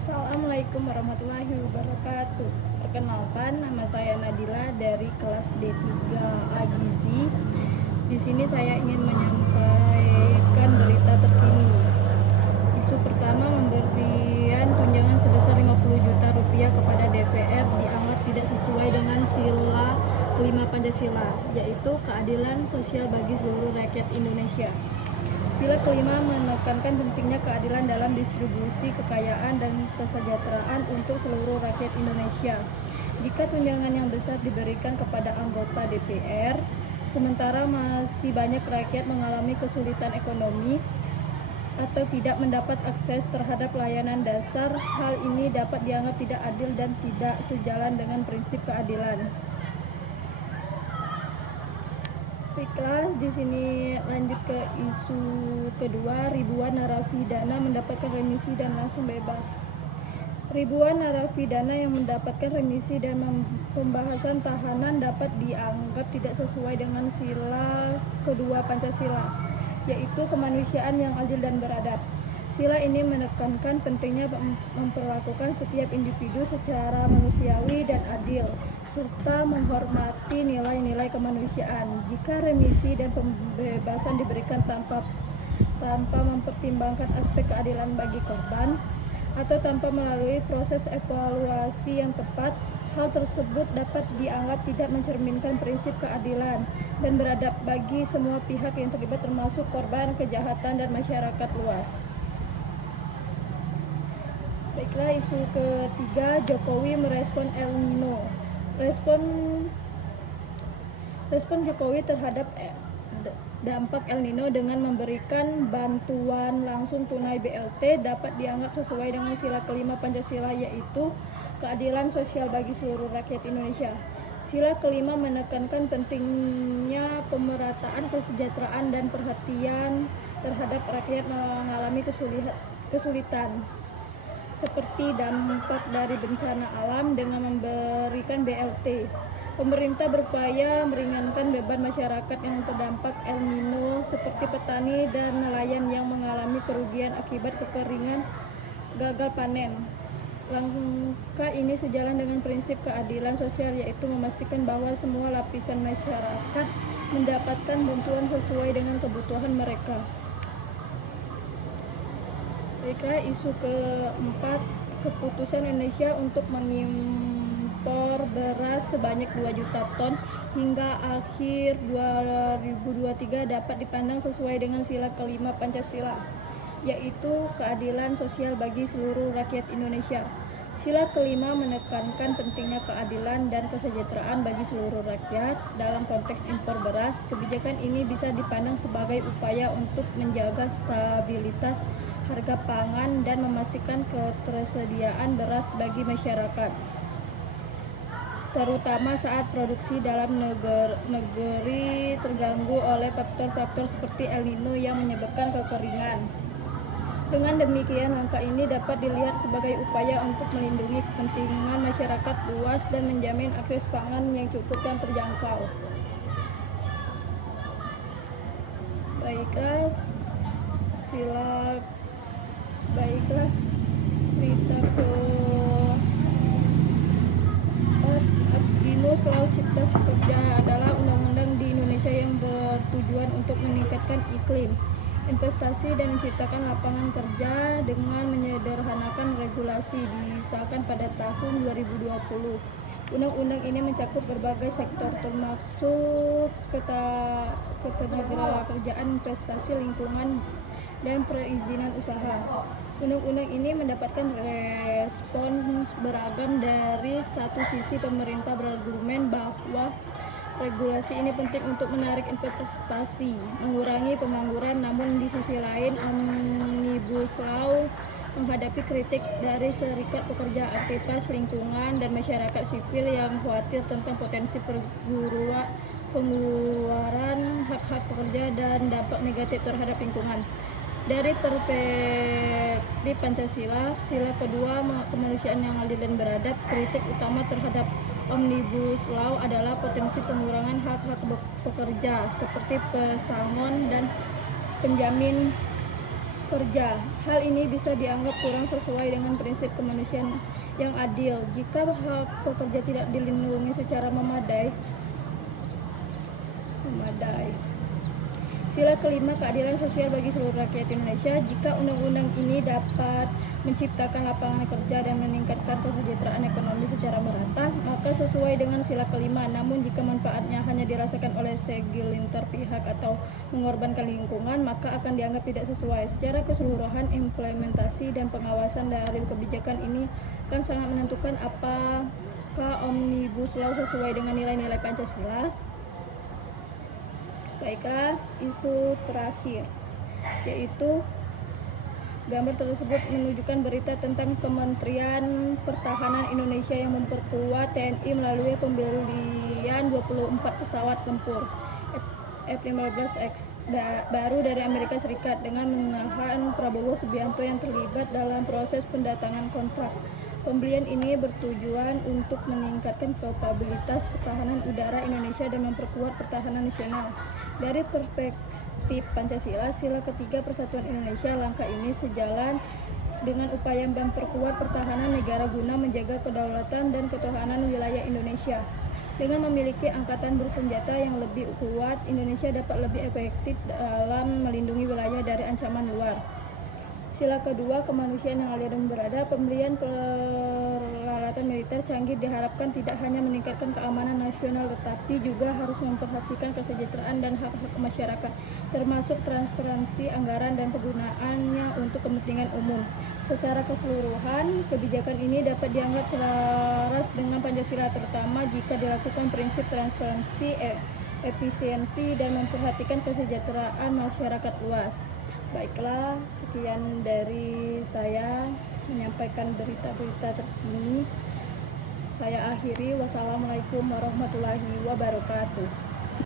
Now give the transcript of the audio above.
Assalamualaikum warahmatullahi wabarakatuh. Perkenalkan, nama saya Nadila dari kelas D3 Agizi. Di sini saya ingin menyampaikan berita terkini. Isu pertama, memberian tunjangan sebesar 50 juta rupiah kepada DPR dianggap tidak sesuai dengan sila kelima Pancasila, yaitu keadilan sosial bagi seluruh rakyat Indonesia. Sila kelima menekankan pentingnya keadilan dalam distribusi kekayaan dan kesejahteraan untuk seluruh rakyat Indonesia. Jika tunjangan yang besar diberikan kepada anggota DPR, sementara masih banyak rakyat mengalami kesulitan ekonomi atau tidak mendapat akses terhadap layanan dasar, hal ini dapat dianggap tidak adil dan tidak sejalan dengan prinsip keadilan. Baiklah, di sini lanjut ke isu kedua, ribuan narapidana mendapatkan remisi dan langsung bebas. Ribuan narapidana yang mendapatkan remisi dan pembahasan tahanan dapat dianggap tidak sesuai dengan sila kedua Pancasila, yaitu kemanusiaan yang adil dan beradab. Sila ini menekankan pentingnya memperlakukan setiap individu secara manusiawi dan adil, serta menghormati nilai-nilai kemanusiaan. Jika remisi dan pembebasan diberikan tanpa mempertimbangkan aspek keadilan bagi korban, atau tanpa melalui proses evaluasi yang tepat, hal tersebut dapat dianggap tidak mencerminkan prinsip keadilan dan beradab bagi semua pihak yang terlibat, termasuk korban kejahatan dan masyarakat luas. Baiklah, isu ketiga, Jokowi merespon El Nino. Respon Jokowi terhadap dampak El Nino dengan memberikan bantuan langsung tunai BLT dapat dianggap sesuai dengan sila kelima Pancasila, yaitu keadilan sosial bagi seluruh rakyat Indonesia. Sila kelima menekankan pentingnya pemerataan kesejahteraan dan perhatian terhadap rakyat mengalami kesulitan seperti dampak dari bencana alam dengan memberikan BLT. Pemerintah berupaya meringankan beban masyarakat yang terdampak El Nino seperti petani dan nelayan yang mengalami kerugian akibat kekeringan gagal panen. Langkah ini sejalan dengan prinsip keadilan sosial, yaitu memastikan bahwa semua lapisan masyarakat mendapatkan bantuan sesuai dengan kebutuhan mereka. Baiklah, isu keempat, keputusan Indonesia untuk mengimpor beras sebanyak 2 juta ton hingga akhir 2023 dapat dipandang sesuai dengan sila kelima Pancasila, yaitu keadilan sosial bagi seluruh rakyat Indonesia. Sila kelima menekankan pentingnya keadilan dan kesejahteraan bagi seluruh rakyat. Dalam konteks impor beras, kebijakan ini bisa dipandang sebagai upaya untuk menjaga stabilitas harga pangan dan memastikan ketersediaan beras bagi masyarakat, terutama saat produksi dalam negeri terganggu oleh faktor-faktor seperti El Nino yang menyebabkan kekeringan. Dengan demikian, langkah ini dapat dilihat sebagai upaya untuk melindungi kepentingan masyarakat luas dan menjamin akses pangan yang cukup dan terjangkau. Baiklah, berita Omnibus Law Cipta Kerja adalah undang-undang di Indonesia yang bertujuan untuk meningkatkan iklim investasi dan menciptakan lapangan kerja dengan menyederhanakan regulasi. Disahkan pada tahun 2020. Undang-undang ini mencakup berbagai sektor termasuk ketenagakerjaan, investasi, lingkungan, dan perizinan usaha. Undang-undang ini mendapatkan respons beragam. Dari satu sisi, pemerintah berargumen bahwa regulasi ini penting untuk menarik investasi, mengurangi pengangguran. Namun di sisi lain, Omnibus Law menghadapi kritik dari serikat pekerja, aktivis lingkungan, dan masyarakat sipil yang khawatir tentang potensi pengeluaran hak-hak pekerja dan dampak negatif terhadap lingkungan. Dari perspektif Pancasila, sila kedua kemanusiaan yang adil dan beradab, kritik utama terhadap Omnibus Law adalah potensi pengurangan hak-hak pekerja seperti pesangon dan penjamin kerja. Hal ini bisa dianggap kurang sesuai dengan prinsip kemanusiaan yang adil. Jika hak pekerja tidak dilindungi secara memadai. Sila kelima, keadilan sosial bagi seluruh rakyat Indonesia. Jika undang-undang ini dapat menciptakan lapangan kerja dan meningkatkan kesejahteraan ekonomi secara merata, maka sesuai dengan sila kelima. Namun jika manfaatnya hanya dirasakan oleh segelintir pihak atau mengorbankan lingkungan, maka akan dianggap tidak sesuai. Secara keseluruhan, implementasi dan pengawasan dari kebijakan ini akan sangat menentukan apakah Omnibus Law sesuai dengan nilai-nilai Pancasila. Baiklah, isu terakhir, yaitu gambar tersebut menunjukkan berita tentang Kementerian Pertahanan Indonesia yang memperkuat TNI melalui pembelian 24 pesawat tempur F-15X baru dari Amerika Serikat dengan menahan Prabowo Subianto yang terlibat dalam proses pendatangan kontrak. Pembelian ini bertujuan untuk meningkatkan kapabilitas pertahanan udara Indonesia dan memperkuat pertahanan nasional. Dari perspektif Pancasila, sila ketiga Persatuan Indonesia, langkah ini sejalan dengan upaya memperkuat pertahanan negara guna menjaga kedaulatan dan ketahanan wilayah Indonesia. Dengan memiliki angkatan bersenjata yang lebih kuat, Indonesia dapat lebih efektif dalam melindungi wilayah dari ancaman luar. Sila kedua, kemanusiaan yang adil dan beradab. Pembelian peralatan militer canggih diharapkan tidak hanya meningkatkan keamanan nasional, tetapi juga harus memperhatikan kesejahteraan dan hak-hak masyarakat, termasuk transparansi anggaran dan penggunaannya untuk kepentingan umum. Secara keseluruhan, kebijakan ini dapat dianggap selaras dengan Pancasila, terutama jika dilakukan prinsip transparansi, efisiensi, dan memperhatikan kesejahteraan masyarakat luas. Baiklah, sekian dari saya menyampaikan berita-berita terkini. Saya akhiri. Wassalamualaikum warahmatullahi wabarakatuh.